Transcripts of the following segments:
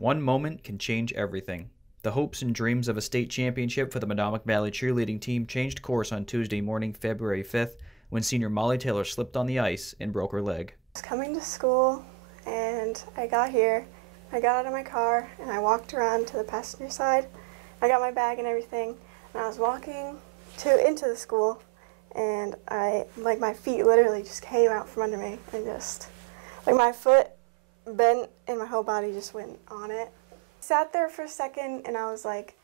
One moment can change everything. The hopes and dreams of a state championship for the Mahomet Valley cheerleading team changed course on Tuesday morning, February 5th, when senior Molly Taylor slipped on the ice and broke her leg. I was coming to school, and I got here. I got out of my car, and I walked around to the passenger side. I got my bag and everything, and I was walking into the school, and my feet literally just came out from under me, and just, my foot bent, and my whole body just went on it. Sat there for a second, and I was like,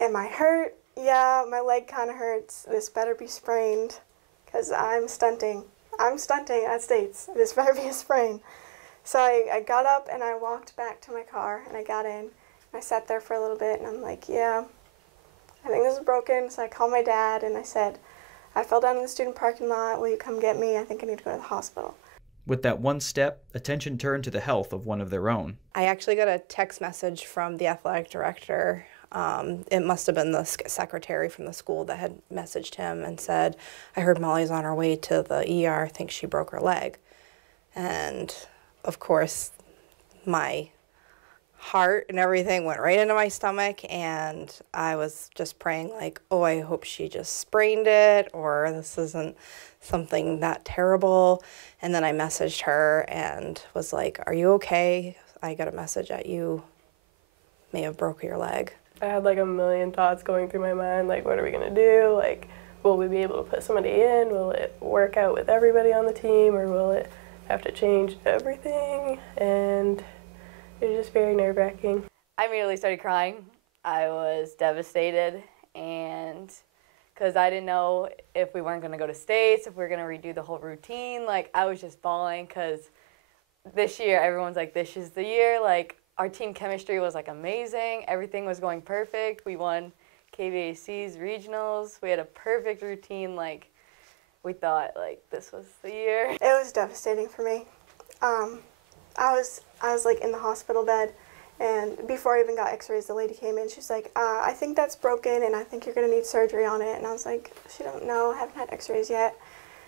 am I hurt? Yeah, my leg kind of hurts. This better be sprained, because I'm stunting. I'm stunting at states. This better be a sprain. So I got up, and I walked back to my car, and I got in. And I sat there for a little bit, and I'm like, yeah, I think this is broken. So I called my dad, and I said, I fell down in the student parking lot. Will you come get me? I think I need to go to the hospital. With that one step, attention turned to the health of one of their own. I actually got a text message from the athletic director. It must have been the secretary from the school that had messaged him and said, I heard Molly's on her way to the ER. I think she broke her leg. And of course, my heart and everything went right into my stomach, and I was just praying like, oh, I hope she just sprained it, or this isn't something that terrible. And then I messaged her and was like, are you okay? I got a message that you may have broke your leg. I had like a million thoughts going through my mind, like, what are we gonna do? Like, will we be able to put somebody in? Will it work out with everybody on the team, or will it have to change everything? And it was just very nerve-wracking. I immediately started crying. I was devastated, and because I didn't know if we weren't going to go to states, if we were going to redo the whole routine. Like, I was just bawling because this year, everyone's like, this is the year. Like, our team chemistry was, like, amazing. Everything was going perfect. We won KVAC's regionals. We had a perfect routine. Like, we thought, like, this was the year. It was devastating for me. I was like in the hospital bed, and before I even got x-rays, the lady came in. She's like, I think that's broken, and I think you're going to need surgery on it. And I was like, she don't know. I haven't had x-rays yet.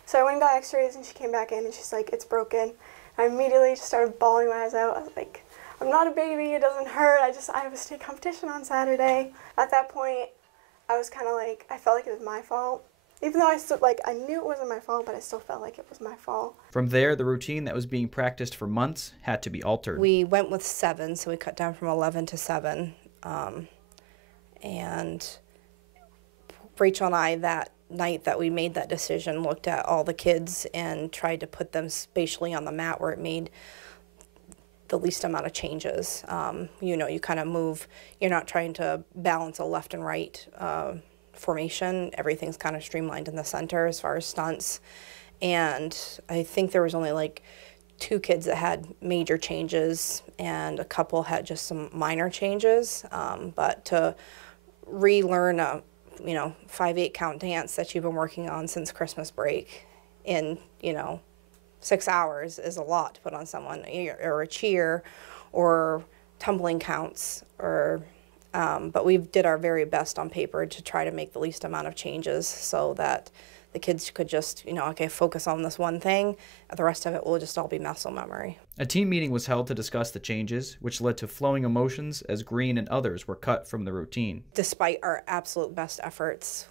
So I went and got x-rays, and she came back in, and she's like, it's broken. I immediately just started bawling my eyes out. I was like, I'm not a baby. It doesn't hurt. I have a state competition on Saturday. At that point, I was kind of like, I felt like it was my fault. Even though I knew it wasn't my fault, but I still felt like it was my fault. From there, the routine that was being practiced for months had to be altered. We went with 7, so we cut down from 11 to 7. And Rachel and I, that night that we made that decision, looked at all the kids and tried to put them spatially on the mat where it made the least amount of changes. You know, you kind of move, you're not trying to balance a left and right formation. Everything's kind of streamlined in the center as far as stunts. And I think there was only like 2 kids that had major changes, and a couple had just some minor changes. But to relearn a 5/8 count dance that you've been working on since Christmas break in 6 hours is a lot to put on someone, or a cheer, or tumbling counts, or but we did our very best on paper to try to make the least amount of changes so that the kids could just, okay, focus on this one thing, and the rest of it will just all be muscle memory. A team meeting was held to discuss the changes, which led to flowing emotions as Greene and others were cut from the routine. Despite our absolute best efforts,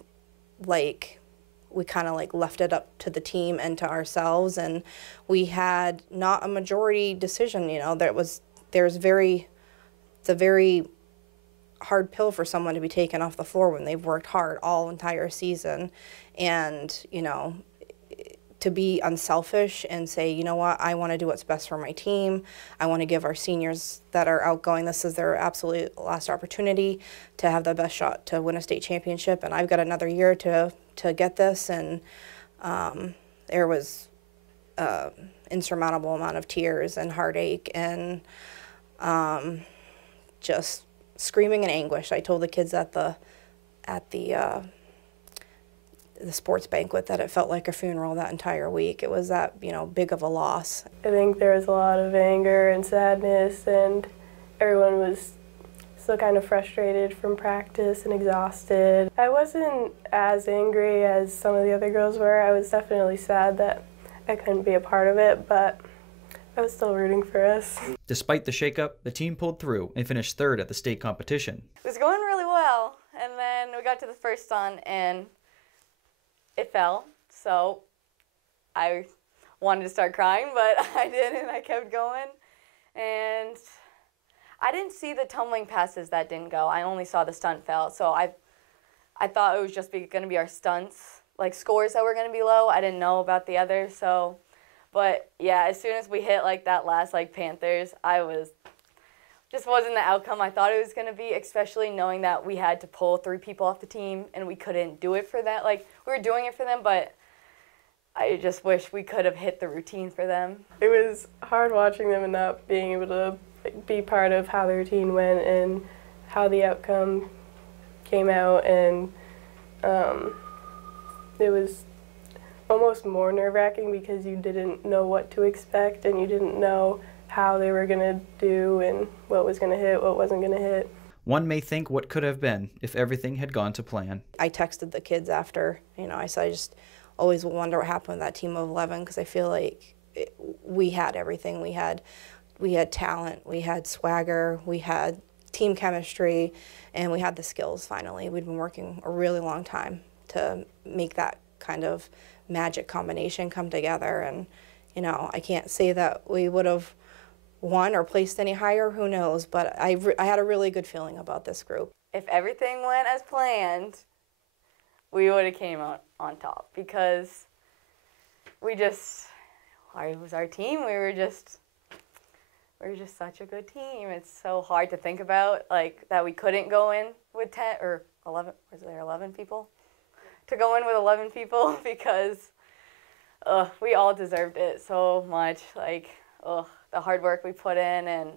we kind of left it up to the team and to ourselves, and we had not a majority decision. It's a very hard pill for someone to be taken off the floor when they've worked hard all entire season, and to be unselfish and say, you know what, I want to do what's best for my team. I want to give our seniors that are outgoing, this is their absolute last opportunity to have the best shot to win a state championship, and I've got another year to get this. And there was insurmountable amount of tears and heartache and just screaming in anguish. I told the kids at the sports banquet that it felt like a funeral that entire week. It was that big of a loss. I think there was a lot of anger and sadness, and everyone was still kind of frustrated from practice and exhausted. I wasn't as angry as some of the other girls were. I was definitely sad that I couldn't be a part of it, but I was still rooting for us. Despite the shakeup, the team pulled through and finished third at the state competition. It was going really well, and then we got to the first stunt and it fell. So I wanted to start crying, but I didn't. I kept going, and I didn't see the tumbling passes that didn't go. I only saw the stunt fell. So I thought it was just going to be our stunts, like scores that were going to be low. I didn't know about the others. So, but yeah, as soon as we hit like that last like Panthers, just wasn't the outcome I thought it was going to be, especially knowing that we had to pull 3 people off the team and we couldn't do it for that. Like, we were doing it for them, but I just wish we could have hit the routine for them. It was hard watching them and not being able to be part of how the routine went and how the outcome came out, and it was almost more nerve-wracking because you didn't know what to expect and you didn't know how they were going to do and what was going to hit, what wasn't going to hit. One may think what could have been if everything had gone to plan. I texted the kids after, I said I just always wonder what happened with that team of 11 because I feel like we had everything. We had talent, we had swagger, we had team chemistry, and we had the skills finally. We'd been working a really long time to make that kind of magic combination come together, and I can't say that we would have won or placed any higher, who knows, but I had a really good feeling about this group. If everything went as planned, we would have came out on top because it was our team. We were just such a good team. It's so hard to think about, like, that we couldn't go in with 10 or 11, was there 11 people? To go in with 11 people because we all deserved it so much. Like, the hard work we put in and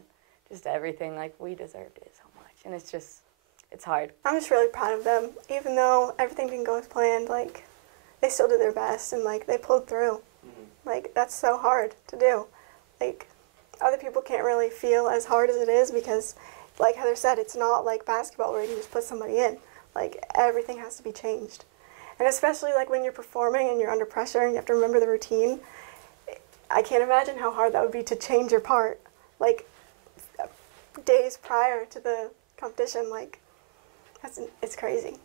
just everything, like, we deserved it so much. And it's hard. I'm just really proud of them. Even though everything didn't go as planned, like, they still did their best and, like, they pulled through. Like, that's so hard to do. Like, other people can't really feel as hard as it is because, like Heather said, it's not like basketball where you can just put somebody in. Like, everything has to be changed. And especially, like, when you're performing and you're under pressure and you have to remember the routine, I can't imagine how hard that would be to change your part, like, days prior to the competition. Like, it's crazy.